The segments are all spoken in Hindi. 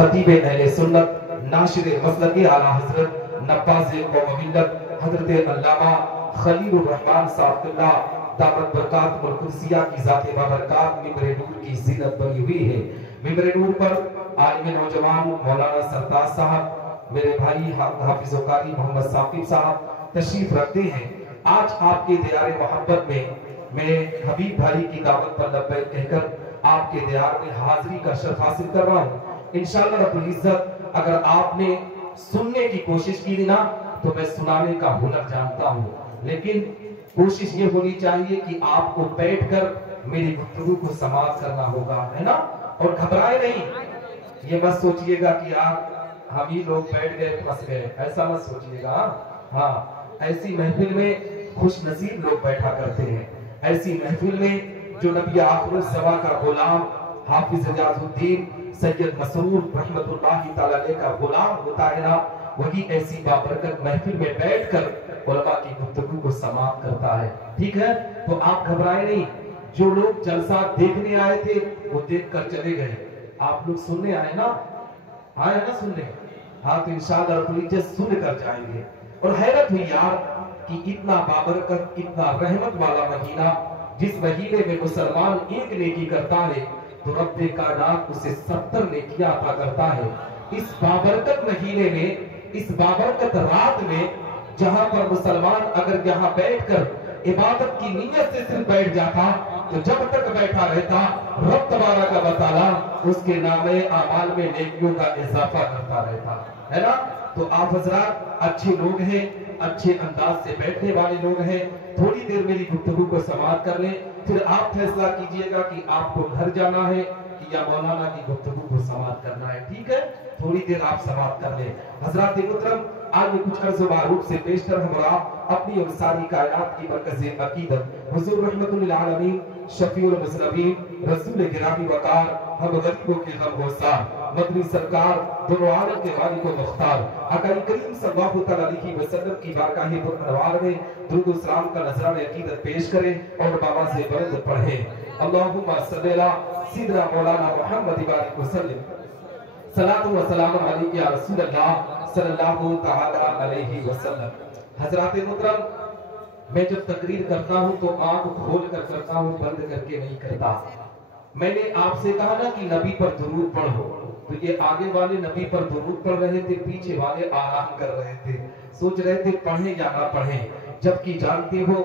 खतीब अहले सुन्नत नाशिर मसलक आला हजरत नवाज़ कौम मिल्लत हजरत अल्लामा खलीलुर रहमान साहब क़िबला दामत बरकात मुल कुर्सिया की ज़ात बाबरकात मिंबर नूर की ज़ीनत बनी हुई है। मिंबर नूर पर आलिम नौजवान मौलाना सरताज साहब, मेरे भाई हाफिज़ कारी मोहम्मद साकिब साहब तशरीफ रखते हैं। आज आपके दियारे मोहब्बत में मैं हबीब भाई की दावत पर लब्बैक कहकर आपके दियार में हाजिरी का शर्फ हासिल कर रहा हूँ। इंशाअल्लाह रब्बुल इज्जत अगर आपने सुनने की कोशिश की ना तो मैं सुनाने का हुनर जानता हूँ, लेकिन कोशिश ये होनी चाहिए कि आपको बैठकर मेरी गुफ्तगू को समाप्त करना होगा, है ना। और घबराए नहीं, ये मत सोचिएगा कि आप हम ही लोग बैठ गए फंस गए, ऐसा मत सोचिएगा। हाँ, ऐसी महफिल में खुश नसीब लोग बैठा करते हैं। ऐसी महफिल में जो नबी आखिर ज़मा का गुलाम हाफिज रियाजुद्दीन सैयद मसरूर रहमतुल्लाहि तआला अलैह का गुलाम होता है ना, वही ऐसी बाबरकत महफिल में बैठकर उलमा की गुफ्तगू को समाप्त करता है। ठीक है, तो आप घबराए नहीं। जो लोग जलसा देखने आए थे वो देखकर चले गए, आप लोग सुनने आए ना, आए ना सुनने। हाँ, तो इंशाअल्लाह रब्बुल इज्जत सुन कर जाएंगे। और हैरत हुई यार कि इतना बाबरकत, इतना रहमत वाला महीना, जिस महीने में मुसलमान एक नेकी करता है तो रब्बे कायनात उसे 70 नेकियां अता करता है। इस बाबरकत महीने में, इस बाबरकत रात में, जहां पर मुसलमान अगर यहाँ बैठकर इबादत की नीयत से सिर्फ बैठ जाता तो जब तक बैठा रहता रब तबारक व तआला उसके नामे आमाल में नेकियों का इजाफा करता रहता है ना। तो आप हजरात अच्छे लोग हैं, अच्छे अंदाज से बैठने वाले लोग हैं। थोड़ी देर मेरी गुफ्तगू को समाप्त कर लें, फिर आप फैसला कीजिएगा कि आपको घर जाना है कि या मौलाना की गुफ्तगू को समाप्त करना है। ठीक है, थोड़ी देर आप समाप्त कर लें। हजरात मुहतरम, आज कुछ अर्ज़ मारूफ से पेश कर हम आप अपनी और सारी कायनात की मरकज़ अकीदत हुज़ूर रहमतुल लिल आलमीन शफीउल मुज़नबीन रसूल गिरामी वक़ार हम गरीबों के गमगोसार मदनी सरकार दोनों आलम के मालिक व मुख्तार आका करीम सल्लल्लाहु अलैहि वसल्लम की बारगाह पुरनवार में दुरूद व सलाम का नज़राने अकीदत पेश करें और बाबा से बुलंद पढ़ें। अल्लाहुम्मा सल्ली अला सय्यिदना मौलाना मुहम्मद बारिक वसल्लम सलातु व सलाम अलैका या रसूल अल्लाह सल्लल्लाहु तआला अलैहि वसल्लम। हज़रात मुहतरम, मैं जब तकरीर करता हूँ तो आंख खोल कर करता हूँ, बंद करके नहीं करता। मैंने आपसे कहा ना कि नबी पर दुरूद पढ़ो, तो ये आगे वाले नबी पर दुरूद पढ़ रहे थे, पीछे वाले आराम कर रहे थे, सोच रहे थे पढ़े या ना पढ़े। जबकि जानते हो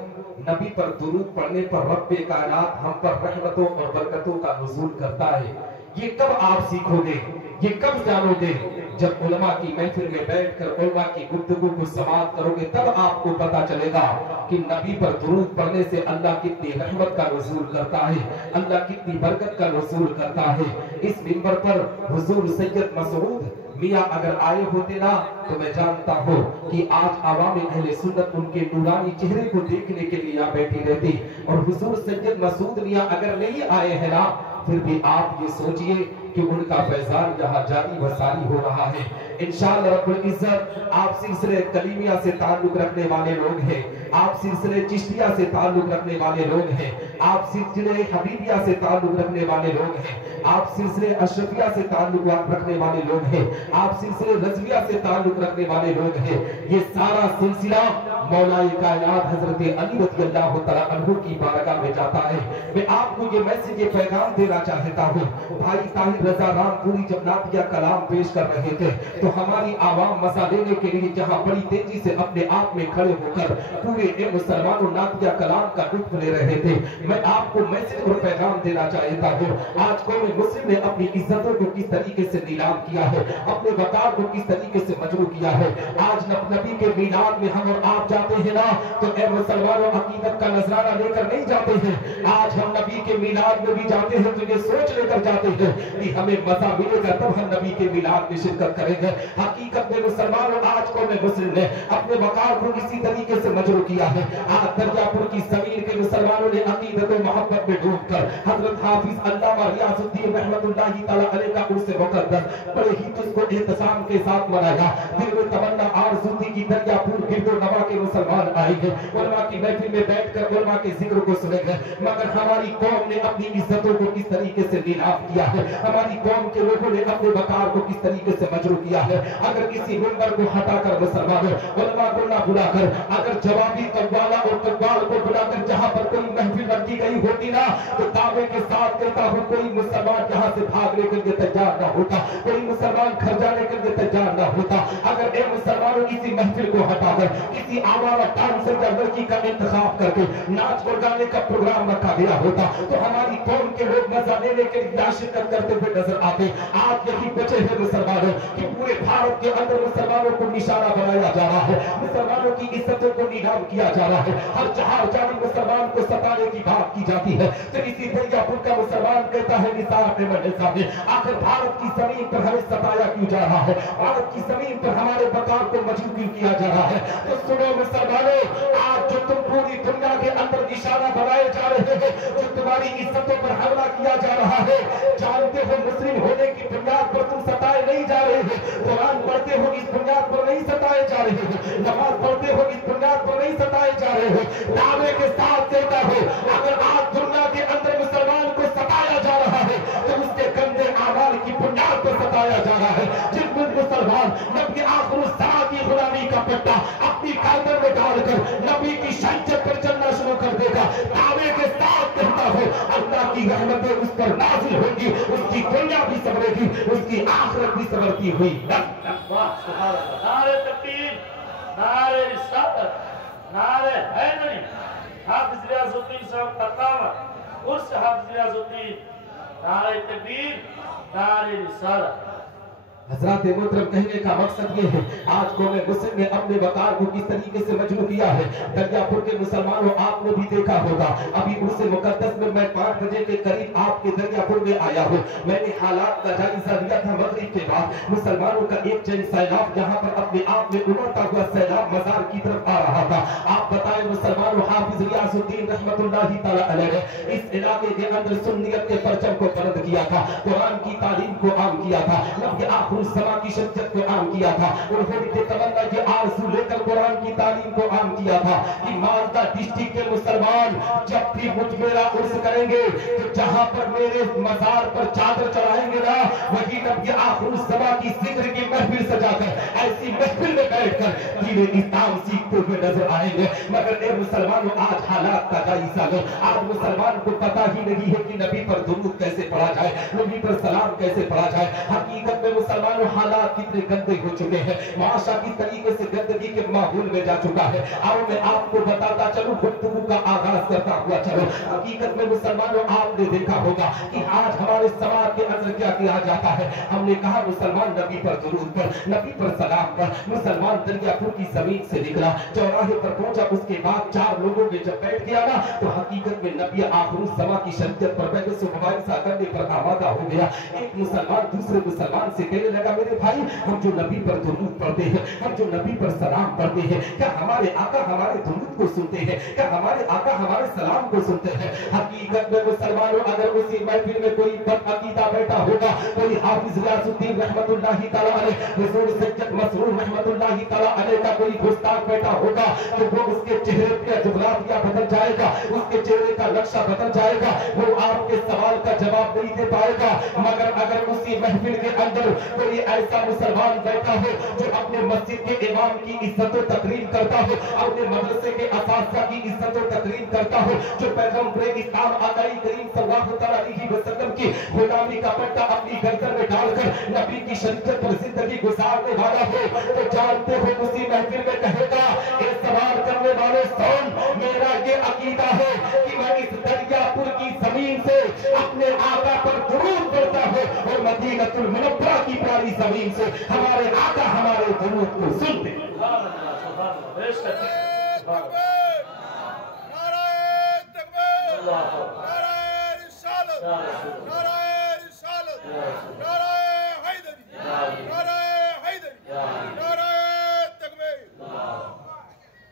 नबी पर दुरूद पढ़ने पर रब्बे कायनात हम पर रहमतों और बरकतों का नुज़ूल करता है। ये कब आप सीखोगे, ये कब जानोगे? जब उलमा की महफिल में बैठकर उलमा की गुफ्तगू को समाप्त करोगे, तब आपको पता चलेगा कि नबी पर दुरूद पढ़ने से अल्लाह कितनी रहमत का नुज़ूल करता है, अल्लाह कितनी बरकत का नुज़ूल करता है। इस मिंबर पर हुजूर सैयद मसऊद मियां अगर आए होते ना तो मैं जानता हूँ कि आज आवाम अहले सुन्नत उनके नूरानी चेहरे को देखने के लिए यहाँ बैठी रहती। और हुजूर सैयद मसूद मियां अगर नहीं आए हैं ना, फिर भी आप ये सोचिए कि उनका फैजान यहाँ जारी व सारी हो रहा है। इंशाअल्लाह रब्बुल इज्जत आप सिलसिले कलीमिया से ताल्लुक रखने वाले लोग हैं, आप सिलसिले चिश्तिया से ताल्लुक रखने वाले लोग हैं, आप सिलसिले हबीबिया से ताल्लुक रखने वाले लोग हैं, आप सिलसिले अशरफिया से ताल्लुक रखने वाले लोग हैं, आप सिलसिले रज़विया से ताल्लुक रखने वाले लोग हैं। ये सारा सिलसिला मौलाए कायनात हजरत अली रज़ियल्लाहु तआला अन्हु की बारगाह में जाता है। मैं आपको ये मैसेज, ये पैगाम देना चाहता हूँ। भाई ताहिर रजा रामपुरी जब नातिया कलाम पेश कर रहे थे तो हमारी आवाम मजा लेने के लिए जहाँ बड़ी तेजी से अपने आप में खड़े होकर पूरे मुसलमानों नातिया कलाम का लुत्फ ले रहे थे, मैं आपको मैसेज और पैगाम देना चाहता हूँ। आज कौम मुस्लिम ने अपनी इज्जतों को किस तरीके से नीलाम किया है, अपने वकार को किस तरीके से मजरू किया है। आज नबी के मीलाद में हम और आप जाते हैं ना तो ए मुसलमानों अकीदत का नजराना लेकर नहीं जाते हैं। आज हम नबी के मीलाद में भी जाते हैं तो ये सोच लेकर जाते हैं कि हमें मजा मिलेगा तब हम नबी के मीलाद में शिरकत करेंगे। हकीकत में मुसलमानों आज कौम मुस्लिम ने अपने वकार को इसी तरीके से मजरू किया है। आज दरियापुर की जमीन के मुसलमानों ने अकीदत और मोहब्बत में डूबकर हजरत हाफिज अल्लामा रियाजुद्दीन रहमतुल्लाहि तआला अलैह का उर्स मुक़द्दस बड़े ही तुझको एहतसाम के साथ मनाया। दिल में तमन्ना आरज़ू थी कि दरियापुर गिरदो नवा के मुसलमान आएंगे, उलमा की महफिल में बैठकर उलमा के जिक्र को सुनेंगे, मगर हमारी कौम ने अपनी इज्जतों को किस तरीके से नीलाम किया है, हमारी कौम के लोगों ने अपने वकार को किस तरीके से मजरू किया है। अगर किसी मिंबर को हटाकर मुसलमानों उलमा को ना बुलाकर, अगर जवाबी कव्वाला और कव्वाल को बुलाकर जहां पर कोई महफिल रखी गई होती ना, तो दावे के साथ कहता हूं कोई मुसलमान यहां से भागने के लिए तैयार ना होता, कोई मुसलमान घर जाने के लिए तैयार ना होता। अगर ए मुसलमानों किसी महफिल को हटाकर किसी आवारा डांसर या लड़की का इंतखाब करके नाच और गाने का प्रोग्राम रखा गया होता, तो हमारी कौम के लोग मजा लेने के लिए शिरकत करते हुए नजर आते। आज यही बचे हैं मुसलमानों कि पूरे भारत के अंदर मुसलमानों को निशाना बनाया जा रहा है, मुसलमानों की इज्जतों को नीलाम किया जा रहा है, हर जहां जानी मुसलमान को सताने की बात की जाती है। तो इसी दरियापुर का मुसलमान कहता है निसार में आखिर भारत की जमीन पर हमें सताया क्यों जा रहा है, भारत की जमीन पर हमारे बकार को मजबूर क्यों किया जा रहा है। तो सुनो मुसलमानों, आज जो तुम पूरी दुनिया के अंदर निशाना बनाए जा रहे हैं, जो तुम्हारी इज्जतों पर हमला किया जा रहा है, जानते हो मुस्लिम होने की बुनियाद पर तुम सताए नहीं जा रहे हो, कुरान पढ़ते हो इस बुनियाद पर नहीं सताए जा रहे हो, नमाज पढ़ते हो इस बुनियाद पर नहीं सताए जा रहे हो। दावे के साथ कहता हो अगर आज दुनिया के अंदर मुसलमान को सताया जा रहा है तो उसके गंदे आमाल की बुनियाद पर सताया जा रहा है। जिन मुसलमान नबी आखिर समा की गुलामी का पट्टा अपनी गर्दन में डालकर नबी की शरीयत पर चलना शुरू कर देगा, दावे के साथ कहता हो अल्लाह की रहमतें उस पर नाज़िल होंगी, उसकी दुनिया भी संवरेगी, उसकी आखिरत भी संवरती हुई। नारे तकबीर, नारे रिसालत, नारे हैदरी, हाफिज रियाजुद्दीन साहब तकावा उर्स हाफिज रियाजुद्दीन, नारे तकबीर, नारे रिसालत। हजरात मोहतरम, कहने का मकसद ये है आज कौम मुस्लिम ने अपने वकार को किस तरीके से मजबूर किया है। दरियापुर के मुसलमानों आपने भी देखा होगा, अभी उर्स मुकद्दस में मैं 5 बजे के करीब आपके दरियापुर में आया हूँ। मैंने हालात का जायजा लिया था। मगरिब के बाद मुसलमानों का एक जन सैलाब जहाँ पर अपने आप में उमड़ता हुआ सैलाब मजार की तरफ आ रहा था। आप बताएं मुसलमानों, हाफिज रियाजुद्दीन रहमतुल्लाहि तआला अलैह इस इलाके के अंदर सुन्नियत के परचम को बुलंद किया था, कुरान की तालीम को आम किया था, नबी समा की शरीयत को आम किया था। उन्होंने तमन्ना की आरज़ू लेकर कुरान की तालीम को आम किया था कि मालदा डिस्ट्रिक्ट के मुसलमान जब भी मुझ मेरा उर्स करेंगे तो जहां पर मेरे मजार पर चादर चढ़ाएंगे ना, वही नबी आखिर समा की जिक्र की महफिल सजाकर ऐसी महफिल में बैठकर दीन इस्लाम सीखते हुए नजर आएंगे। मगर ए मुसलमानों, आज हालात का जायजा लो। आज मुसलमान को पता ही नहीं है कि नबी पर दुरूद कैसे पढ़ा जाए, नबी पर सलाम कैसे पढ़ा जाए। हकीकत में मुसलमान हालात कितने गंदे हो चुके हैं, माशा किस तरीके से गंदगी के माहौल में जा चुका है। आओ मैं आपको बताता चलूं, गुफ्तगू का आगाज करता हुआ चलो। हकीकत में मुसलमानों, आपने देखा होगा कि आज हमारे समाज के अंदर क्या किया जाता है। हमने कहा मुसलमान नबी पर दुरूद पर, नबी पर सलाम पर। मुसलमान दरियापुर की जमीन से निकला, चौराहे पर पहुंचा, उसके बाद 4 लोगों में जब बैठ गया ना, तो हकीकत में नबी आखिर समा की शरीयत पर बैठे मुबाइसा करने पर आमादा हो गया। एक मुसलमान दूसरे मुसलमान से कहने लगा, मेरे भाई, हम जो नबी पर दुरूद पढ़ते हैं, हम जो नबी पर सलाम पढ़ते हैं, क्या हमारे आका हमारे दुरूद को सुनते हैं, क्या हमारे आका हमारे सलाम को सुनते हैं। हकीकत में मुसलमानों, अगर उसी महफिल में कोई बदअकीदा बैठा होगा, कोई हाफिज रियाजुद्दीन रहमतुल्लाहि तआला अलैह, हुजूर सैयद मसरूर रहमतुल्लाहि तआला अलैह का कोई गुस्ताख बैठा होगा, तो वो उसके चेहरे पे जुगराफिया बदल जाएगा, उसके चेहरे का नक्शा बदल जाएगा, वो आपके सवाल का जवाब नहीं दे पाएगा। मगर अगर उसी महफिल के अंदर कोई ऐसा मुसलमान बैठा हो जो अपने मस्जिद के इमाम की इज्जत और तकरीम करता हो, अपने मदरसे के असातिज़ा की इज्जत और तकरीम करता हो, जो पैगंबर इस्लाम आकाई करीम सल्लल्लाहु अलैहि वसल्लम की गुलामी का पट्टा अपनी गर्दन में डालकर नबी की शरीयत पर जिंदगी गुजारने वाला हो, तो जानते हो उसी महफिल में कहेगा, एक सवाल करने वाले सुन, मेरा ये अकीदा है कि मैं इस दरियापुर की जमीन से अपने आका पर दुरूद पढ़ता हूं और मदीनतुल मुनव्वरा की प्यारी जमीन से हमारे आका हमारे दुरूद को सुनते।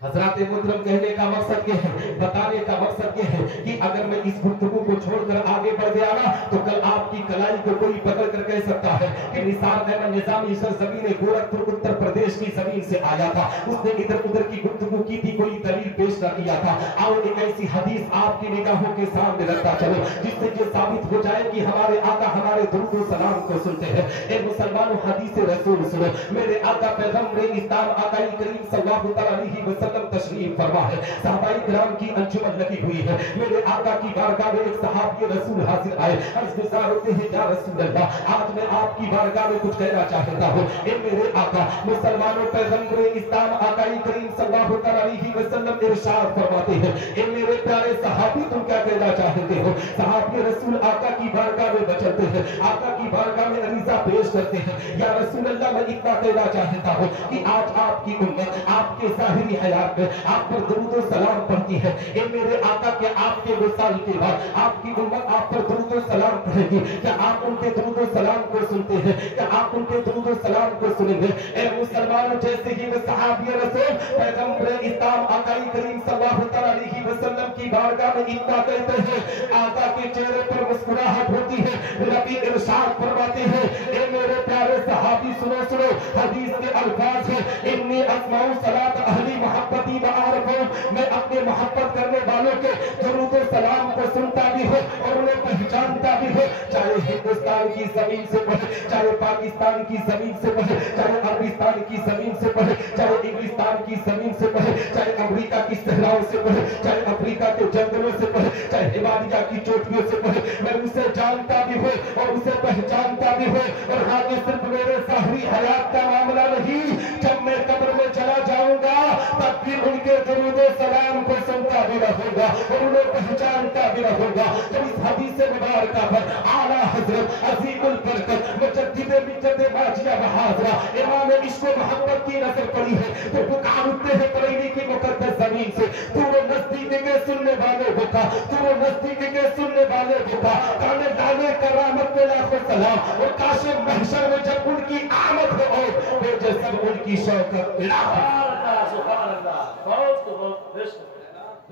हजरात मोहतरम, कहने का मकसद ये है, बताने का मकसद ये है कि अगर मैं इस गुफ्तगू को छोड़कर आगे बढ़ गया ना, तो कल आपकी कलाई को कोई पकड़ कर कौन कह सकता है कि निसार अहमद निजामी सरजमीन गोरखपुर उत्तर प्रदेश की जमीन से आया था, उसने इधर उधर की गुफ्तगू की थी, कोई दलील पेश न किया था। आओ एक ऐसी हदीस आपकी निगाहों के सामने रखता चलो जिससे ये साबित हो जाए कि हमारे आका हमारे दुरूद व सलाम को सुनते हैं। ए मुसलमानों, हदीस रसूल सुनो। मेरे आका पैगंबर इस्लाम आका करीम सल्लल्लाहु अलैहि वसल्लम तशरीफ फरमा है, सहाबाए किराम की अंजुमन लगी हुई है। मेरे आका की बारगाह में एक सहाबी रसूल हाजिर आए, अर्ज़ गुज़ार होते हैं या रसूल अल्लाह, आज मैं आपकी बारगाह में कुछ कहना चाहता हूँ। ए मेरे आका, मुसलमानों, पैगंबर इस्लाम आका करीम सल्लल्लाहु अलैहि वसल्लम इरशाद फरमाते हैं, ए मेरे प्यारे सहाबी, तुम क्या कहना चाहते हो? सहाबी रसूल आका की बारगाह में बचते हैं, आका की बारगाह में अरीज़ा पेश करते हैं, या रसूल अल्लाह, मैं इतना कहना चाहता हूँ कि आज आपकी उम्मत आपके ज़ाहिरी हयात में आप पर दुरूद व सलाम पढ़ती है। ए मेरे आका, के आपके विसाल के बाद आपकी उम्मत आप पर दुरूद व सलाम पढ़ेगी, क्या आप उनके दुरूद व सलाम को सुनते हैं? क्या आप उनके दुरूद व सलाम को सुनेंगे? ए मुसलमानों, जैसे ही वे सहाबी रसूल पैगंबर इस्लाम आका करीम सल्लल्लाहु अलैहि वसल्लम की बारगाह में इतना कहते हैं, आका के चेहरे पर मुस्कुराहट होती है। नबी इरशाद फरमाते हैं, ए मेरे प्यारे सहाबी, सुनो सुनो, हदीस के अल्फाज है, इन्नी अस्माउ सलात अहली मोहब्बती व आरफूं, मैं अपने मोहब्बत करने वालों के दुरूद व सलाम को सुनता भी हूँ और उन्हें पहचानता भी हूँ, चाहे हिंदुस्तान की जमीन से पढ़े, चाहे पाकिस्तान की जमीन से पढ़े, चाहे अफगानिस्तान की जमीन से पढ़े, चाहे इंग्लिस्तान की जमीन से पढ़े, चाहे अमेरिका की सहराओं से पढ़े, चाहे अफ्रीका के जंगलों से पढ़े, चाहे हिमालय की चोटियों से पढ़े, मैं उसे जानता भी हूँ और उसे पहचानता भी हूँ। और हाँ, ये सिर्फ मेरे ज़ाहिरी हयात का मामला नहीं, जब मैं कब्र में चला जाऊंगा तब भी उनके दुरूद व सलाम को सुनता भी रहूंगा और उन्हें पहचानता भी रहूंगा। तो इस हदीस मुबारक पर आला हजरत अजीमुल बरकत मुजद्दिद मिल्लत माजिया व हाज़रा इमाम इश्क व मोहब्बत की नजर पड़ी है तो पुकार उठते हैं बरेली की मुकद्दस जमीन से, तू वो नजदीक के सुनने वाले होगा, तू वो नजदीक के सुनने वाले होगा, काने डाले करामत में लाखों सलाम, और काशे महशर में जब उनकी आमद हो और वो जैसे उनकी शौकत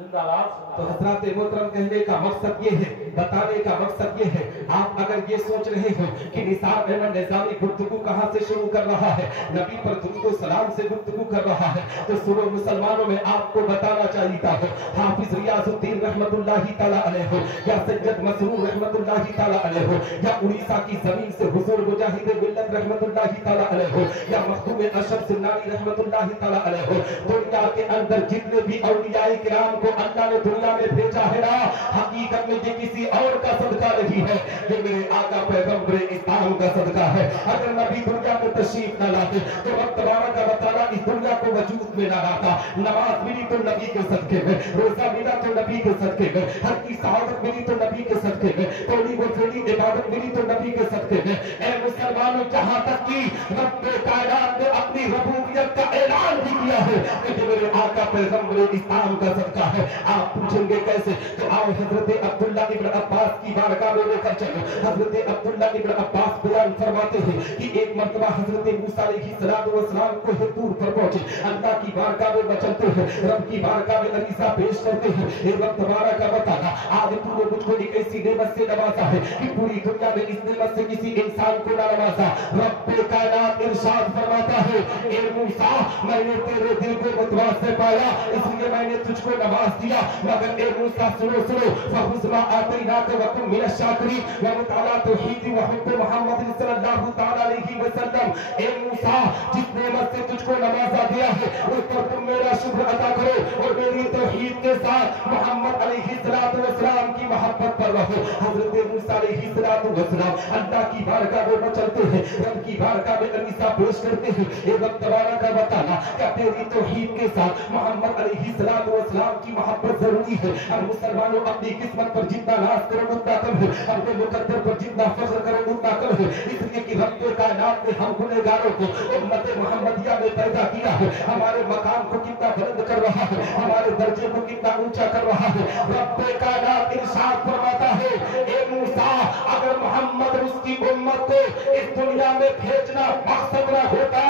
तो हजरात मोहतरम, कहने का मकसद ये है, बताने का मकसद ये है, आप अगर ये सोच रहे हो कि निसार अहमद निजामी गुफ्तगू कहाँ से शुरू कर रहा है, नबी पर दुरूद व सलाम से गुफ्तगू कर रहा है, तो सुनो मुसलमानों, में आपको बताना चाहता हूँ, हाफिज रियाजुद्दीन रहमतुल्लाहि तआला अलैह या सैयद मसरूर रहमतुल्लाहि तआला अलैह या उड़ीसा की जमीन से हुजूर मुजाहिद मिल्लत रहमतुल्लाहि तआला अलैह या मखदूम अशरफ सिन्नानी रहमतुल्लाहि तआला अलैह, दुनिया के अंदर जितने भी औलियाए किराम को अल्लाह ने दुनिया में भेजा है ना, हकीकत में ये किसी और का सदका नहीं है, ये मेरे आका पैगंबर इस्लाम का सदका है। अगर नबी दुनिया में तशरीफ न लाते तो रब तबारक व तआला इस दुनिया को वजूद में न लाता। नमाज मिली तो नबी के सदके में, रोजा मिला तो नबी के सदके में, हर की सआदत मिली तो नबी के सदके में, थोड़ी वो थोड़ी इबादत मिली तो नबी के सदके में। ए मुसलमानों, जहां तक कि रब्बे कायनात ने अपनी रबूबियत का ऐलान भी किया है कि ये मेरे आका पैगंबर इस्लाम का सदका है। आप पूछेंगे कैसे, तो आओ हजरत अब्दुल्ला इब्न अब्बास की बारगाह में लेकर चलो। हजरत अब्दुल्ला इब्न अब्बास बयान फरमाते हैं कि एक मर्तबा हजरत मूसा अलैहिस्सलाम को दूर पर पहुंचे, अल्लाह की बारगाह में बचलते हैं, रब की बारगाह में अरीज़ा पेश करते हैं, हे रब तबारक व तआला, आज तूने मुझको एक ऐसी नेमत से नवाजा है कि पूरी दुनिया में इस नेमत से किसी इंसान को ना नवाजा। रब्बे कायनात इरशाद फरमाता है, ए मूसा, मैंने तेरे दिल को मुतवाज़ से पाया, इसलिए मैंने तुझको नवाज दिया, मगर ए मूसा सुनो सुनो, फहुज़ मा आतैनाका व कुन मिनश शाकिरीन व मुताला तौहीद व हुब्ब मुहम्मद सल्लल्लाहु तआला अलैहि वसल्लम। ए मूसा, जिस नेमत से तुझको नवाजा दिया है उस पर तुम मेरा शुक्र अदा करो और मेरी तौहीद के साथ मोहम्मद अलैहिस्सलातु वस्सलाम की मोहब्बत पर रहो। हजरत मूसा अलैहिस्सलातु वस्सलाम अल्लाह की बारगाह में चलते हैं, रब की बारगाह में अरीज़ा पेश करते हैं, ए रब तबारक व तआला, क्या तेरी तौहीद के साथ मोहम्मद अलैहिस्सलातु वस्सलाम की मोहब्बत जरूरी है? हम मुसलमानों अपनी किस्मत पर जितना नाज करो उतना कम है, अपने मुकद्दर पर जितना फख्र करो उतना कम है, इसलिए कि रब कायनात ने हम गुनहगारों को उम्मत मुहम्मदिया में पैदा किया है, हमारे मकाम को कितना बुलंद कर रहा है, हमारे दर्जे को कितना ऊंचा कर रहा है। रब कायनात इरशाद फरमाता है, ए मूसा, अगर मोहम्मद और उसकी उम्मत को इस दुनिया में भेजना मकसद न होता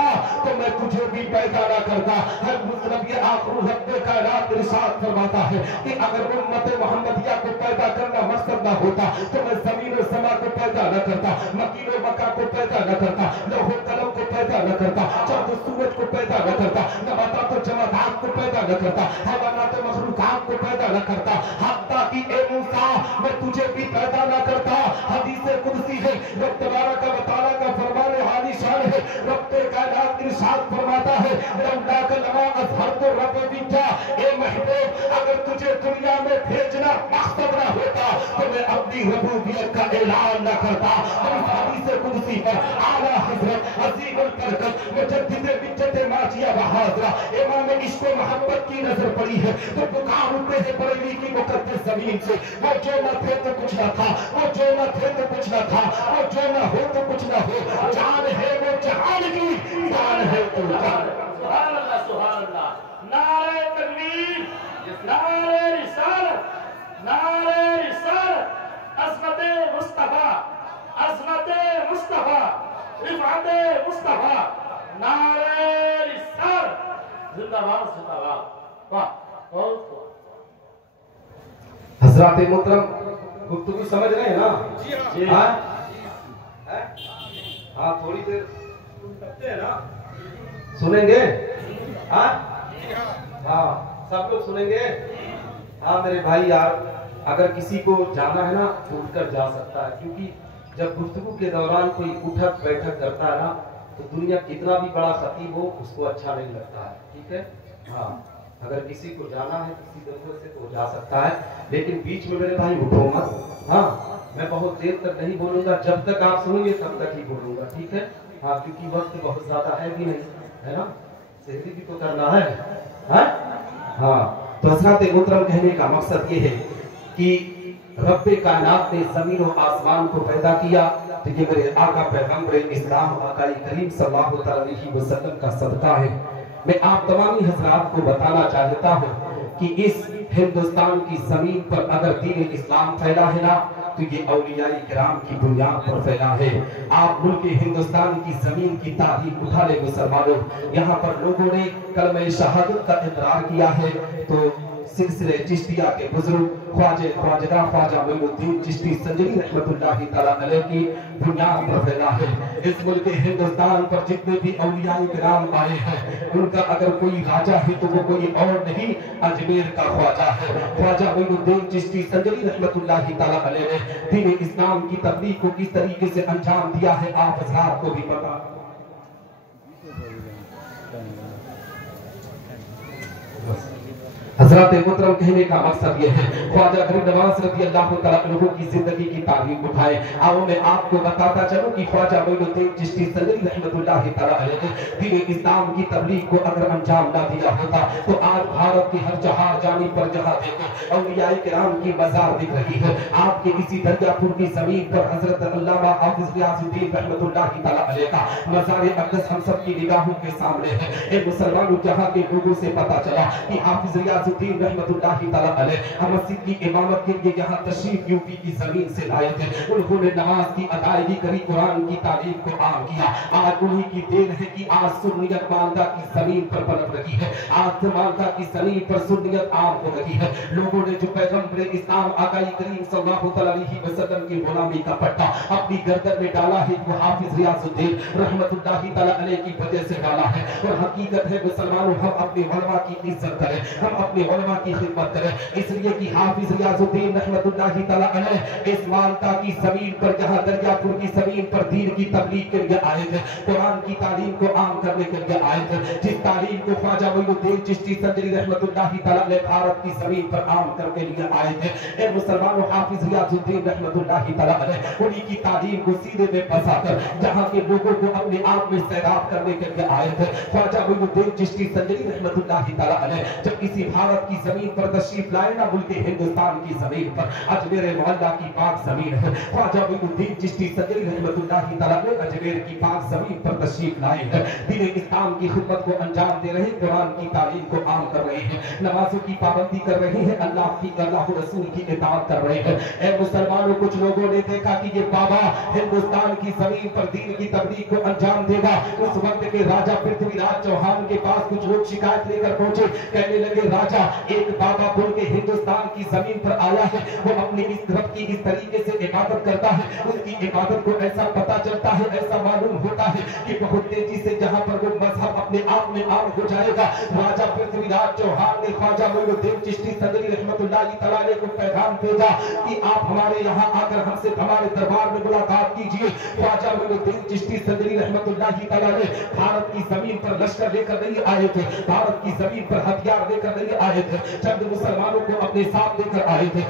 तो मैं तुझे भी पैदा ना करता। हर मुस्लिम ये आखिरी रब्बे कायनात इरशाद फरमाता है कि अगर उम्मत मोहम्मदिया को पैदा करना मकसद ना होता तो मैं जमीन और समा को पैदा न करता, मकीन और मक्का को पैदा न करता, लौह कलम को पैदा न करता, चाँद सूरज को पैदा न करता, नबातात और जमादात को पैदा न करता, हैवानात और मखलूकात को पैदा न करता, हत्ता कि ए मूसा मैं तुझे भी पैदा न करता। हदीस कुदसी है, रब तबारक व तआला का फरमान हाली शान है, रब कायनात इरशाद फरमाता है लौलाक लमा अज़हरतु रब्बिका, ए महबूब अगर तुझे दुनिया में भेजना मकसद न होता तो मैं अपनी रबूबियत का ऐलान न करता। और इस हदीस कुदसी पर आला हज़रत अज़ीमुल बरकत मुजद्दिद मिल्लत माजिया व हाज़रा इमाम इश्क व मोहब्बत की नजर पड़ी है तो पुकार उठते हैं बरेली की मुकद्दस जमीन से, वो जो न थे तो कुछ न था, वो जो न थे तो कुछ न था, वो जो न हो तो कुछ न हो, जान है वो जहान की, जान है तो जान। सुभान अल्लाह, सुभान अल्लाह। नारे तकबीर, नारे रिसालत, नारे रिसालत, अज़मते मुस्तफा, अज़मते मुस्तफा, रिफ़अते मुस्तफा, नारे रिसालत, जिंदाबाद जिंदाबाद। वाह, बहुत हज़रात मोहतरम गुफ्तगू समझ रहे हैं ना? जी हाँ, हाँ थोड़ी देर करते हैं ना, सुनेंगे? हाँ हाँ सब लोग सुनेंगे? हाँ मेरे भाई यार, अगर किसी को जाना है ना तो उठकर जा सकता है, क्योंकि जब गुफ्तगू के दौरान कोई उठक बैठक करता है ना तो दुनिया कितना भी बड़ा खतीब हो उसको अच्छा नहीं लगता है। ठीक है? हाँ, अगर किसी को जाना है किसी जरूरत से तो जा सकता है, लेकिन बीच में मेरे भाई उठो मत। हाँ, मैं बहुत देर तक नहीं बोलूंगा, जब तक आप सुनेंगे तब तक ही बोलूंगा। ठीक है? हाँ, क्योंकि वक्त बहुत ज्यादा है भी नहीं, है ना? सहरी भी तो करना है। हाँ, तो हज़रात मोहतरम कहने का मकसद ये है कि रब्बे कायनात ने जमीन और आसमान को पैदा किया तो ये मेरे आका पैगंबर इस्लाम आकाई करीम सल्लल्लाहु अलैहि वसल्लम का सदका है। मैं आप तमामी हजरात को बताना चाहता हूँ कि इस हिंदुस्तान की जमीन पर अगर दीन इस्लाम फैला है ना तो ये औलियाए किराम की बुनियाद पर फैला है। आप मुल्क हिंदुस्तान की जमीन की तारीख उठा ले मुसलमानों, यहाँ पर लोगों ने कलमे शहादत का इकरार किया है तो सिलसिले चिश्तिया के बुजुर्ग ख्वाजा मोइनुद्दीन चिश्ती संजरी रहमतुल्लाहि तआला अलैह की बुनियाद पर फैला है। इस मुल्क हिंदुस्तान पर जितने भी औलियाए किराम आए हैं उनका अगर कोई राजा है तो वो कोई और नहीं, अजमेर का ख्वाजा है। ख्वाजा मोइनुद्दीन चिश्ती संजरी रहमतुल्लाहि तआला अलैह ने दीन इस्लाम की तबलीग को किस तरीके से अंजाम दिया है आप हज़रात को भी पता। हज़रात मोहतरम कहने का मकसद ये है ख्वाजा गरीब नवाज रज़ी अल्लाह तआला अन्हु की जिंदगी की तारीख उठाए। आओ मैं आपको बताता चलूं कि ख्वाजा मोइनुद्दीन चिश्ती संजरी रहमतुल्लाहि तआला अलैह दीन इस्लाम की तबलीग को अगर अंजाम ना दिया होता तो आज भारत की हर जहां जानी पर जहां देखो औलियाए किराम की मज़ार दिख रही है। आपके इसी दरियापुर की जमीन पर हजरत अल्लामा हाफिज रियाजुद्दीन रहमतुल्लाहि तआला अलैह का मज़ार अक़दस हम सब की निगाहों के सामने है। ए मुसलमानों, जहां के लोगों से पता चला कि हाफिज रियाजुद्दीन रहमतुल्लाहि तआला अलैह मस्जिद की इमामत के लिए यहाँ तशरीफ यूपी की जमीन से लाए थे। उन्होंने नमाज की अदायगी करी, कुरान की तालीम को आम किया। आज उन्हीं की देन है कि आज सुन्नियत मालदा की जमीन पर पनप रही है, आज मालदा की जमीन पर सुन्नियत आम हो रही है। लोगों ने जो पैगंबर इस्लाम आकाई करीम सल्लल्लाहु अलैहि वसल्लम की गुलामी का पट्टा अपनी गर्दन में डाला है वो हाफिज रियाजुद्दीन रहमतुल्लाहि तआला अलैह की वजह से डाला है। और हकीकत है मुसलमानों, हम अपने उलमा की इज्जत करें, हम अपने उलमा की खिदमत करें, इसलिए कि हाफिज रियाजुद्दीन रहमतुल्लाहि तआला अलैह इस मालदा की जमीन पर जहां दरियापुर की जमीन पर दीन की तबलीग के लिए आए थे, कुरान की तालीम को आम करने के लिए आए थे, जिस तालीम को ख्वाजा मोइनुद्दीन चिश्ती संजरी रहमतुल्लाहि तआला अलैह भारत की जमीन पर आम करने के लिए आए थे। ए मुसलमानों, हाफिज रियाजुद्दीन रहमतुल्लाहि तआला अलैह उन्हीं की तालीम को सीधे में फंसाकर जहां के लोगों को अपने आप में सैराब करने के लिए आए थे। ख्वाजा मोइनुद्दीन चिश्ती संजरी रहमतुल्लाहि तआला अलैह जब किसी भारत की जमीन पर तशरीफ लाए ना, मुल्क हिंदुस्तान की जमीन पर अजमेर मोहल्ला की पाक जमीन है। ख्वाजा मोइनुद्दीन चिश्ती सजरी रहमतुल्लाहि तआला अजमेर की पाक जमीन पर तशरीफ लाए हैं। दीन इस्लाम की खिदमत को अंजाम दे रहे हैं, कुरान की तालीम को आम कर रहे हैं, नमाजों की पाबंदी कर रहे हैं, अल्लाह रसूल की इताअत कर रहे हैं। ऐ मुसलमानों, कुछ लोगों ने देखा कि ये बाबा हिंदुस्तान की जमीन पर दीन की तबलीग को अंजाम देगा। उस वक्त के राजा पृथ्वीराज चौहान के पास कुछ लोग शिकायत लेकर पहुंचे, कहने लगे राजा, एक बाबा बोल के हिंदुस्तान की जमीन पर आया है, वो अपनी इस रब की इस तरीके से इबादत करता है, उसकी इबादत को ऐसा पता चलता है, ऐसा मालूम होता है कि बहुत तेजी से जहां पर वो मजहब अपने आप में आम हो जाएगा। राजा पृथ्वीराज चौहान ने ख्वाजा मोइनुद्दीन चिश्ती सजरी रहमतुल्लाहि तआला अलैहि को पैगाम भेजा कि आप हमारे यहाँ आकर हमसे हमारे दरबार में मुलाकात कीजिए। ख्वाजा मोइनुद्दीन चिश्ती सजरी रहमतुल्लाहि तआला अलैहि भारत की जमीन पर लश्कर लेकर नहीं आए थे, भारत की जमीन पर हथियार लेकर नहीं आए थे, चंद मुसलमानों को अपने साथ लेकर आए थे,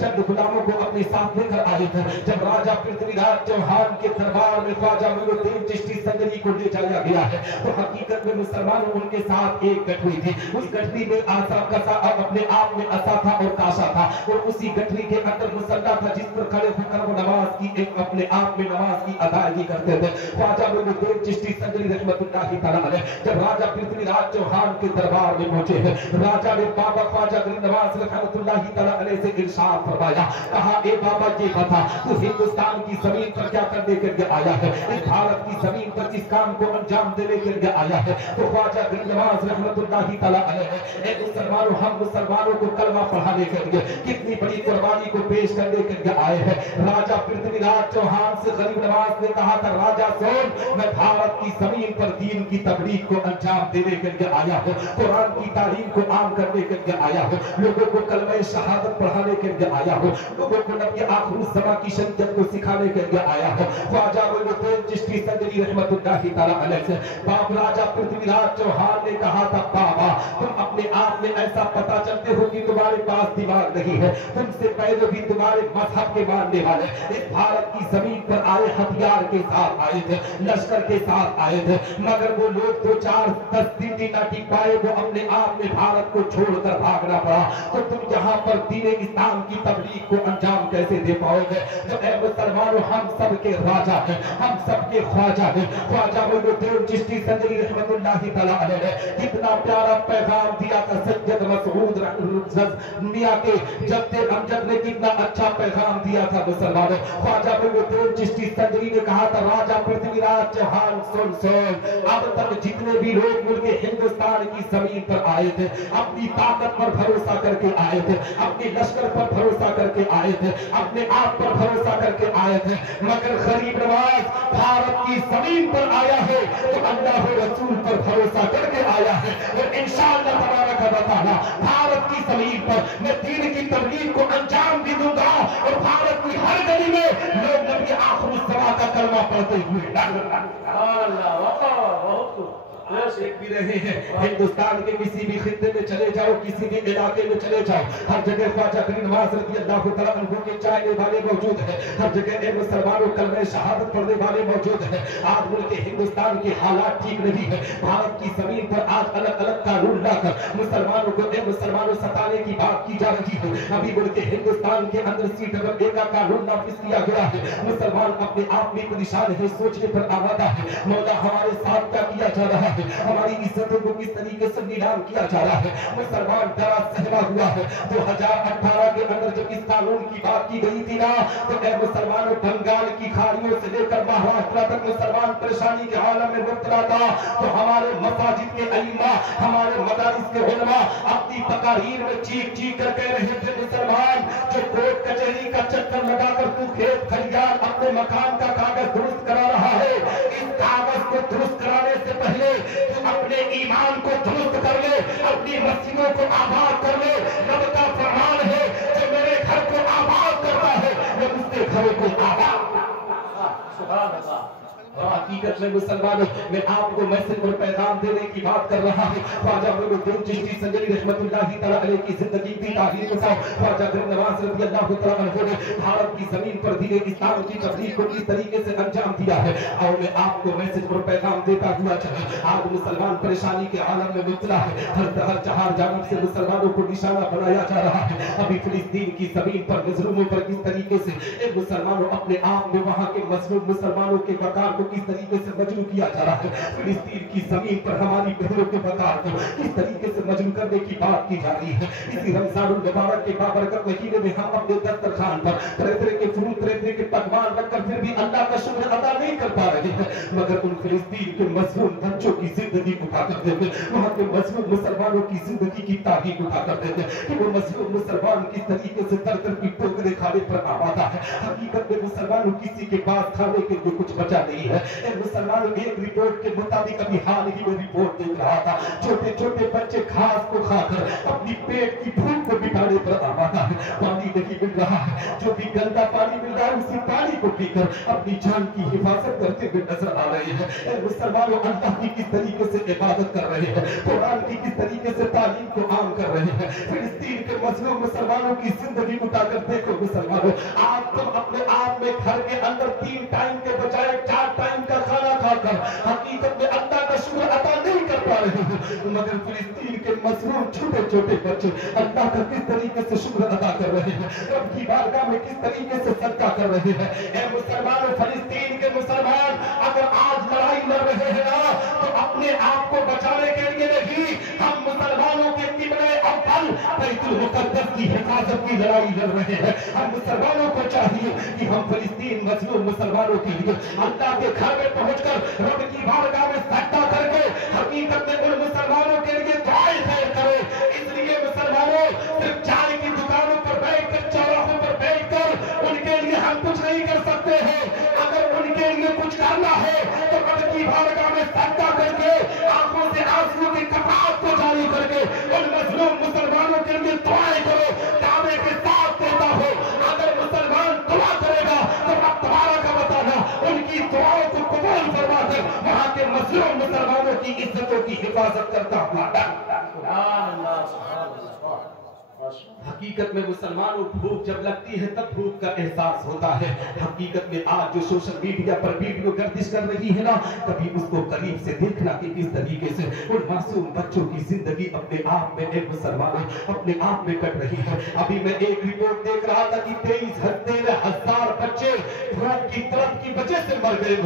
चंद गुलामों को अपने साथ लेकर आए थे। जब राजा पृथ्वीराज चौहान के दरबार में ख्वाजा मोइनुद्दीन चिश्ती सजरी को ले जाया गया है, तो हकीकत में मुसलमान उनके साथ एक गठरी थी। उस गठरी में आसा कसा अपने आप में असा था और काशा था, और उसी गठरी के अंदर मुसल्ला था जिस पर खड़े होकर वो नमाज की एक अपने आप में नमाज की अदायगी करते थे। ख्वाजा मोइनुद्दीन चिश्ती सजरी रहमतुल्लाहि तआला अलैहि जब राजा पृथ्वीराज चौहान के दरबार में पहुंचे हैं, राजा ने बाबा ख्वाजा गरीब नवाज रहमतुल्लाहि तआला अलैहि से इरशाद फरमाया, कहा ए बाबा ये बता, तू हिंदुस्तान की जमीन पर क्या करने के लिए आया है, इस भारत की जमीन पर इस काम को अंजाम देने के लिए आया है। तो ख्वाजा गरीब नवाज रहमतुल्लाहि तआला अलैहि ए मुसलमानों, हम मुसलमानों को कलमा पढ़ाने के लिए कितनी बड़ी कुर्बानी को पेश करने के लिए आए हैं। राजा पृथ्वीराज चौहान से गरीब नवाज ने कहा था, राजा सुन, मैं भारत की जमीन पर दीन की तबलीग को अंजाम देने के लिए आया हूँ, कुरान की तालीम को आम करने के लिए आया हूँ, लोगों को कलमा शहादत पढ़ाने के लिए आया हूँ, लोगों को नबी आखिरुज़्ज़मा की शरीयत को सिखाने के लिए आया हूँ। ख्वाजा मोइनुद्दीन चिश्ती सजरी रहमतुल्लाहि तआला अलैहि से बाप राजा पृथ्वीराज चौहान ने कहा था, बाबा तुम अपने आप में ऐसा पता चलते हो कि तुम्हारे पास दिमाग नहीं है, तुमसे पहले भी तुम्हारे मजहब के मानने वाले इस भारत की जमीन पर आए, हथियार के साथ आए थे, लश्कर के साथ आए थे, मगर वो लोग 2-4-10 दिन ना टिक पाए, वो अपने आप में भारत को छोड़कर भागना पड़ा। तो तुम यहाँ पर दीन इस्लाम की तबलीग को अंजाम कैसे दे पाओगे? तो ऐ मुसलमानों, हम सबके राजा हैं, हम सबके ख्वाजा हैं। ख्वाजा मोइनुद्दीन चिश्ती सजरी रहमतुल्लाहि तआला अलैहि कितना प्यारा पैगाम दिया था सैयद मसऊद मियां के जद्दे अमजद ने, कितना अच्छा पैगाम दिया था मुसलमानों। ख्वाजा मोइनुद्दीन चिश्ती सजरी ने कहा था, राजा पृथ्वीराज चौहान सुन सुन, अब तक जितने भी लोग मुल्क हिंदुस्तान की जमीन पर आए थे, अपनी ताकत पर भरोसा करके आए थे, अपने लश्कर पर भरोसा करके आए थे, अपने आप पर भरोसा करके आए थे, मगर गरीब नवाज भारत की जमीन पर आया है तो अल्लाह रसूल पर भरोसा करके आया है, और इंशाअल्लाह तबारक व तआला भारत की जमीन पर मैं दीन की तबलीग को अंजाम भी दूंगा, और भारत की हर गली में लोग नबी आखिरुज़्ज़मा का कलमा पढ़ते हुए देख भी रहे हैं। हिंदुस्तान के किसी भी खित्ते में चले जाओ, किसी भी इलाके में चले जाओ, हर जगह ख्वाजा गरीब नवाज रज़ियल्लाहु तआला अन्हु के चाहने वाले मौजूद हैं, हर जगह ए मुसलमानों कलमे शहादत पढ़ने वाले मौजूद हैं। आज मुल्क हिंदुस्तान के हालात ठीक नहीं है, भारत की जमीन पर आज अलग अलग कानून लाकर मुसलमानों को ए मुसलमानों सताने की बात की जा रही है। अभी मुल्क हिंदुस्तान के अंदर C का कानून नाफिज किया गया है, मुसलमान अपने आप में परेशान है, सोचने पर आवादा है, मौला हमारे साथ क्या किया जा रहा है, हमारी इज्जतों को किस तरीके से नीलाम किया जा रहा है। मुसलमान डरा सहमा हुआ है। 2018 के अंदर जब इस कानून की बात की गई थी ना, तो मुसलमानों बंगाल की खाड़ियों से लेकर महाराष्ट्र तक मुसलमान परेशानी के हालत में मुब्तला था। तो हमारे मसाजिद के अइम्मा, हमारे मदारिस के उलमा अपनी तकारीर में चीख चीख कर कह रहे थे, मुसलमान जो कोर्ट कचहरी का चक्कर लगाकर तू खेत खलियान अपने मकान का कागज दुरुस्त करा रहा है, इस कागज को दुरुस्त कराने से पहले अपने ईमान को दुरुस्त कर ले, अपनी मस्जिदों को आबाद कर ले। रब का फरमान है, जो मेरे घर को आबाद करता है मैं उसके घरों को आबाद। और हकीकत में मुसलमानों में आपको मैसेज और पैगाम देने की बात कर रहा है। ख्वाजा मोइनुद्दीन चिश्ती संजरी रहमतुल्लाहि तआला अलैहि की जिंदगी की तारीख के साथ ख्वाजा गरीब नवाज रज़ियल्लाहु तआला अन्हु ने भारत की जमीन पर दीन इस्लाम की तबलीग को किस तरीके से अंजाम दिया है और मैं आपको मैसेज और पैगाम देता हुआ चला। आज मुसलमान परेशानी के आलम में मुब्तला है। हर चार जानिब से मुसलमानों को निशाना बनाया जा रहा है। अभी फिलिस्तीन की जमीन पर मजलूमों पर किस तरीके से एक मुसलमानों अपने आप में वहां के मजलूम मुसलमानों के वकार को किस तरीके से मजलूम किया जा रहा है। फिलिस्तीन की जमीन पर हमारी बहनों के वकार को किस तरीके से मजलूम करने की बात की जा रही है। इसी रमजानुल मुबारक के बाबरकत महीने में हम अपने दस्तरखान पर तरह तरह के फ्रूट तरह तरह के पकवान रखकर फिर भी अल्लाह का शुक्र अदा नहीं कर पा रहे हैं। मगर उन फिलिस्तीन के मजलूम बच्चों की जिंदगी उठा कर देते, वहां के मजलूम मुसलमानों की जिंदगी की तारीख उठा कर देते कि वो मजलूम मुसलमान किस तरीके से तर तर की ठोकरें खाने पर आवादा है। हकीकत में मुसलमानों किसी के पास खाने के लिए कुछ बचा नहीं है। मुसलमानों एक रिपोर्ट के मुताबिक अभी हाल ही में रिपोर्ट देख रहा था, छोटे छोटे बच्चे घास को खाकर अपनी पेट की भूख को मिटाने पर आवादा है। पानी नहीं मिल रहा है, जो भी गंदा पानी मिल रहा है उसी पानी को पीकर अपनी जान की हिफाजत करते हुए नजर आ रहे हैं। मुसलमानों अल्लाह की किस तरीके से इबादत कर रहे हैं, कुरान की किस तरीके से तालीम को आम कर रहे हैं। फिलिस्तीन के मजलूम मुसलमानों की जिंदगी उठाकर देखो मुसलमानों, आप तुम अपने आप में घर के अंदर 3 टाइम के बजाय 4 टाइम का खाना खाकर हकीकत में अल्लाह का शुक्र अदा नहीं कर पा रहे हो। मगर फिलिस्तीन के मजलूम छोटे छोटे बच्चे अल्लाह का किस तरीके से शुक्र अदा कर रहे हैं, रब की बारगाह में किस तरीके से सदका कर रहे हैं। ए मुसलमानों, फिलिस्तीन के मुसलमान अगर आज लड़ाई लड़ रहे हैं ना तो अपने आप को बचाने के लिए नहीं, हम मुसलमानों के किबले अव्वल बैतुल मुकद्दस की हिफाजत की लड़ाई लड़ रहे हैं। हम मुसलमानों को चाहिए कि हम फिलिस्तीन मजलूम मुसलमानों के लिए अल्लाह के घर में पहुंचकर रब की बारगाह में सजदा करके हकीकत में उन मुसलमानों के लिए दुआएं खैर करें। इसलिए मुसलमानों, सिर्फ चाय की दुकानों पर बैठकर चौराहों पर बैठकर उनके लिए हम कुछ नहीं कर सकते हैं। अगर उनके लिए कुछ करना है तो रब की बारगाह में सजदा करके आंखों से आंसू की कपात को जारी करके उन मजलूम मुसलमानों के लिए दुआएं करो। दावे के साथ देता हो, अगर मुसलमान दुआ करेगा तो रब तुम्हारा का बताना उनकी दुआओं को कबूल फरमाकर वहां के मजलूम मुसलमानों की इज्जतों की हिफाजत करता हुआ। हकीकत में मुसलमानों, भूख जब लगती है तब भूख का एहसास होता है। हकीकत में आज जो सोशल मीडिया पर वीडियो गर्दिश कर रही है ना, कभी उसको करीब से देखना कि किस तरीके से उन मासूम बच्चों की जिंदगी अपने आप में एक मुसलमानों अपने आप में कट रही है। अभी मैं एक रिपोर्ट देख रहा था कि 23,000 बच्चे भूख की तरफ की वजह से मर गए।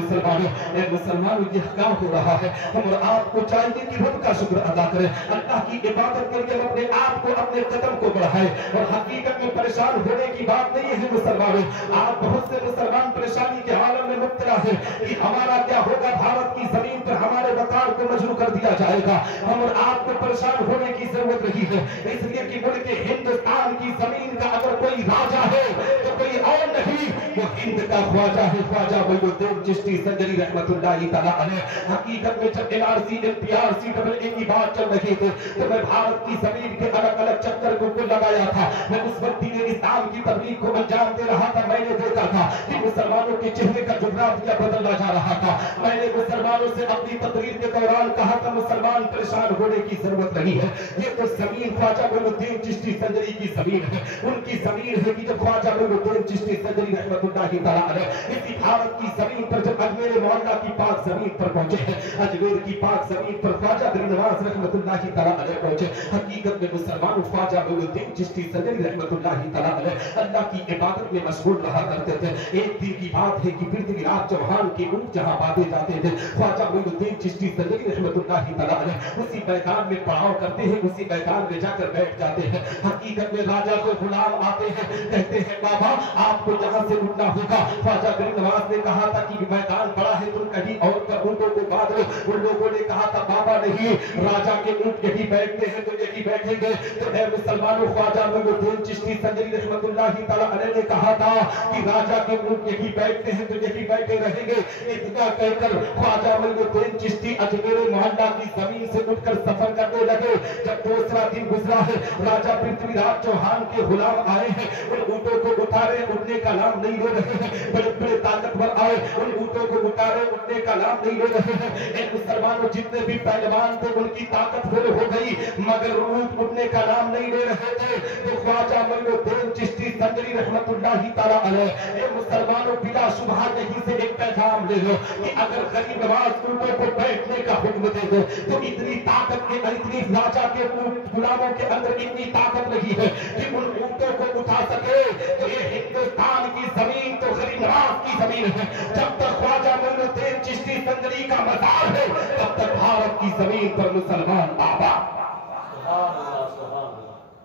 मुसलमानों ये क्या हो रहा है। हम और आपको चाहिए कि रब का शुक्र अदा करें, अल्लाह की इबादत करके हम अपने आप को अपने कदम को बढ़ाए। और हकीकत में परेशान होने की बात नहीं है मुसलमानों। आज बहुत से मुसलमान परेशानी के आलम में मुब्तला है कि हमारा क्या होगा, भारत की जमीन पर हमारे वकार को मजरू कर दिया जाएगा। हम और आपको परेशान होने की जरूरत नहीं है, इसलिए कि मुल्क हिंदुस्तान की जमीन का अगर कोई राजा है तो कोई और नहीं, वो हिंद का ख्वाजा है, ख्वाजा मोइनुद्दीन चिश्ती संजरी रहमतुल्लाहि तआला अलैह। हकीकत में जब NRC NPRC AA की बात चल रही थी तो मैं भारत की जमीन के अलग अलग चक्कर को लगाया था। मैं उस वक्त दीन इस्लाम की तबलीग को अंजाम दे रहा था। मैंने देखा था कि मुसलमानों के चेहरे का जुगराफिया बदलना जा रहा था। मैंने मुसलमानों से अपनी तकरीर के दौरान कहा था, मुसलमान परेशान होने की जरूरत नहीं है, ये तो जमीन ख्वाजा मोइनुद्दीन चिश्ती संजरी की जमीन है। उनकी जमीन है कि जब ख्वाजा मोइनुद्दीन चिश्ती संजरी रहमतुल्लाहि तआला अलैह इसी भारत की जमीन पर जब अजमेर मोहल्ला की पाक जमीन पर पहुंचे हैं, अजमेर की पाक जमीन पर ख्वाजा गरीब नवाज रहमतुल्लाहि तआला अलैह पहुंचे। हकीकत में मुसलमानों ख्वाजा मोइनुद्दीन चिश्ती संजरी रहमतुल्लाहि तआला अलैह अल्लाह की इबादत में मशगूल रहा करते थे। एक दिन की बात है कि पृथ्वीराज चौहान के ऊंट जहां बांधे जाते थे, ख्वाजा मोइनुद्दीन चिश्ती संजरी रहमतुल्लाहि तआला अलैह उसी मैदान में पड़ाव करते हैं, उसी मैदान में जाकर बैठ जाते हैं। हकीकत में राजा को गुलाम आते हैं, कहते हैं बाबा आपको यहाँ से उठना होगा। ख्वाजा गरीब नवाज ने कहा था कि मैदान बड़ा है, तुम कहीं और पर ऊँटों को बांध लो। उन लोगों ने कहा था बाबा नहीं, राजा के ऊँट यही बैठते हैं तो यही बैठेंगे। तो मुसलमानों, ख्वाजा मोइनुद्दीन चिश्ती संजरी रहमतुल्लाहि तआला अलैह ने कहा था कि राजा के ऊँट यही बैठते हैं तो यही बैठे रहेंगे। इतना कहकर ख्वाजा मोइनुद्दीन चिश्ती अजमेर मोहल्ला की जमीन से उठकर सफर करने लगे। जब दूसरा दिन गुजरा है, राजा पृथ्वीराज चौहान के गुलाम आए हैं, उन ऊँटों को उतारे, उठने का नाम नहीं ले रहे हैं, बड़े बड़े ताकतवर आए उन ऊँटों को उतारे, उठने का नाम नहीं ले रहे हैं। इन मुसलमानों जितने भी पहलवान थे उनकी ताकत फिर हो गई, मगर ऊँट उठने का नाम नहीं ले रहे थे। तो ख्वाजा मोइनुद्दीन चिश्ती संजरी रहमतुल्लाहि ताला अलैह, ये मुसलमानों बिला शुबहा यहीं से एक पैगाम ले लो कि अगर गरीब नवाज ऊँटों को बैठने का हुक्म दे दो तो इतनी ताकत के, इतनी राजा के गुलामों के अंदर इतनी ताकत नहीं है कि उन ऊँटों को उठा सके। तो ये हिंदुस्तान की जमीन तो गरीब नवाज की जमीन है। जब तक ख्वाजा मोइनुद्दीन चिश्ती संजरी का मजार है तब तक भारत की जमीन पर मुसलमान आबाद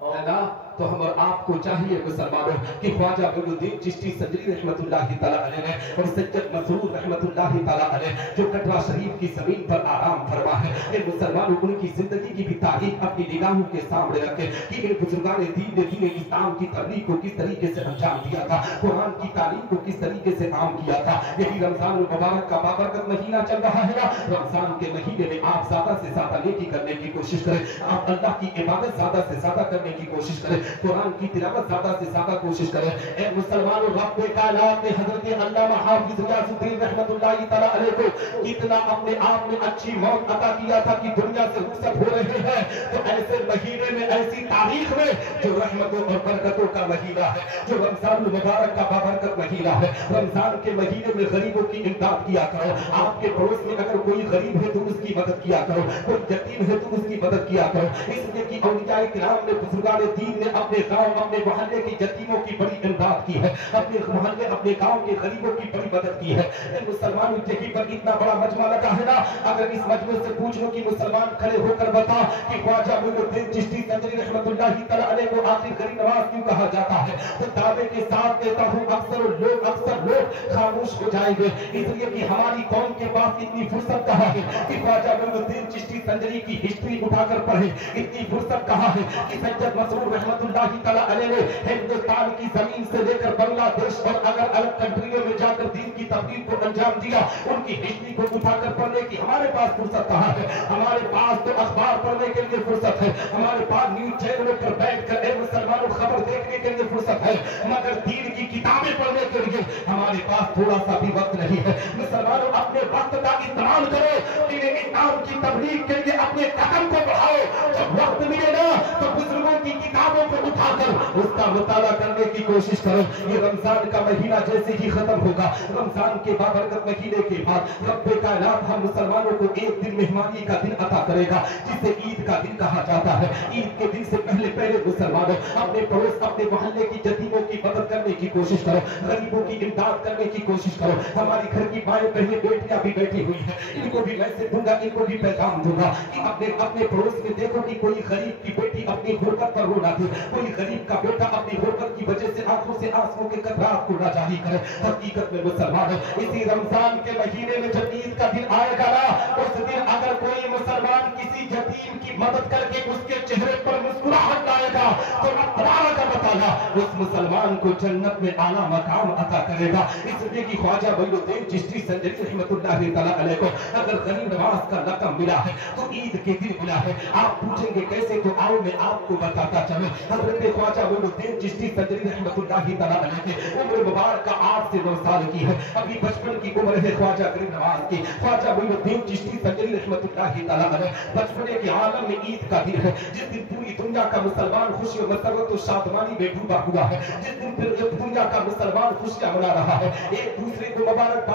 है ना। तो हम और आपको चाहिए मुसलमानों कि ख्वाजा मोइनुद्दीन चिश्ती संजरी रहमतुल्लाहि ताला अलैह ने और सैयद मसरूर रहमतुल्लाहि ताला अलैह जो कटरा शरीफ की जमीन पर आराम फरमा है, इन मुसलमानों उनकी जिंदगी की भी तारीख अपनी निगाहों के सामने रखे कि इन बुजुर्गान दीन इस्लाम की तबलीग को किस तरीके से अंजाम दिया था, कुरान की तालीम को किस तरीके से काम किया था। यही रमजान मुबारक का बाबरकत महीना चल रहा है ना, रमजान के महीने में आप ज्यादा से ज्यादा नेकी करने की कोशिश करें, आप अल्लाह की इबादत ज्यादा से ज्यादा करने की कोशिश करें, कुरान की तिलावत ज्यादा से ज्यादा कोशिश करें। ए मुसलमानों, रब्बे कायनात ने हजरत अल्लामा हाफिज रियाजुद्दीन रहमतुल्लाहि ताला अलैह को कितना अपने आप में अच्छी मौत अता किया था कि दुनिया से रुखसत हो रहे हैं। तो ऐसे महीने में, ऐसी तारीख में जो रहमतों और बरकतों का महीना है, जो रमजान मुबारक का बाबरकत महीना है, रमजान के महीने में गरीबों की इमदाद किया करो। आपके पड़ोस में अगर कोई गरीब है तो उसकी मदद किया करो, कोई यतीम है तो उसकी मदद किया करो। इसलिए कि औलियाए किराम ने, बुजुर्गान दीन ने अपने गांव, अपने मोहल्ले की यतीमों की बड़ी इमदाद की है, अपने मोहल्ले, अपने गांव के गरीबों की बड़ी मदद की है। मुसलमानों यहीं पर इतना बड़ा मजमा लगा है ना, अगर इस मजमे से पूछ लो कि मुसलमान खड़े होकर बता कि ख्वाजा मोइनुद्दीन चिश्ती संजरी रहमतुल्लाहि ताला अलैह को आखिर गरीब नवाज क्यों कहा जाता है, तो दावे के साथ कहता हूँ अक्सर लोग खामोश हो जाएंगे। इसलिए कि हमारी कौम के पास इतनी फुर्सत कहाँ है कि ख्वाजा मोइनुद्दीन चिश्ती संजरी की हिस्ट्री उठाकर पढ़े, इतनी फुर्सत कहाँ है कि सैयद मसरूर रहमतुल्लाहि ताला अलैह ने हिंदुस्तान की जमीन से लेकर बांग्लादेश और अलग अलग कंट्रियों में जाकर दीन की तबलीग को अंजाम दिया, उनकी हिस्ट्री को उठाकर पढ़ने की हमारे पास फुर्सत कहाँ है। हमारे पास तो अखबार पढ़ने के लिए फुर्सत है, हमारे पास न्यूज चैनलों पर बैठकर मुसलमानों खबर देखने के लिए फुर्सत है, मगर दीन की किताबें पढ़ने के लिए हमारे पास थोड़ा सा भी वक्त नहीं है। मुसलमानों, अपने वक्त का इस्तेमाल करो, दीन इस्लाम की तबलीग के लिए अपने कदम को बढ़ाओ। जब वक्त मिले ना तो बुजुर्गों की किताबों को उठाकर उसका मुताला करने की कोशिश करो। ये रमजान का महीना जैसे ही खत्म होगा, रमजान के बाबरकत महीने के बाद रब्बे कायनात हम मुसलमानों को एक दिन मेहमानी का दिन अता करेगा, जिसे ईद का दिन कहा जाता है। ईद के दिन से पहले पहले मुसलमानों अपने पड़ोस, अपने मोहल्ले की यतीमों की मदद करने की कोशिश करो, गरीबों की इमदाद करने की कोशिश करो। हमारी घर की माएं, बहनें, बेटियां भी बैठी हुई है, इनको भी मैसेज दूंगा, इनको भी पैगाम दूंगा कि अपने पड़ोस में देखो कि कोई गरीब की बेटी अपनी गुर्बत पर रो ना दे, कोई गरीब का बेटा अपनी गुर्बत की वजह से आंखों से आंसुओं के कतरात को ना जारी करे। हकीकत में मुसलमान इसी रमजान के महीने में जब ईद का दिन आएगा ना, उस दिन अगर कोई मुसलमान किसी यतीम की मदद करके उसके चेहरे पर मुस्कुराहट लाएगा तो अल्लाह का बताया उस मुसलमान को जन्नत में आला मकाम अता करेगा। इसलिए कि ख्वाजा मोइनुद्दीन चिश्ती संजरी रहमतुल्लाहि ताला अलैह को अगर गरीब नवाज का लक़ब मिला है तो ईद के दिन मिला है। आप पूछेंगे कैसे, तो आओ मैं आपको बताता चलूं। हजरत ख्वाजा मोइनुद्दीन चिश्ती संजरी रहमतुल्लाहि ताला अलैह की उम्र मुबारक 8 से 9 साल की है, अभी बचपन की उम्र है ख्वाजा गरीब नवाज की। ख्वाजा मोइनुद्दीन चिश्ती संजरी रहमतुल्लाहि ताला अलैह बचपने के आलम में ईद का दिन है, जिस दिन पूरी दुनिया का मुसलमान खुशी और मसरत और शादमानी में डूबा हुआ है, जिस दिन दुनिया का मुसलमान खुशियां मना रहा है, एक दूसरे को मुबारक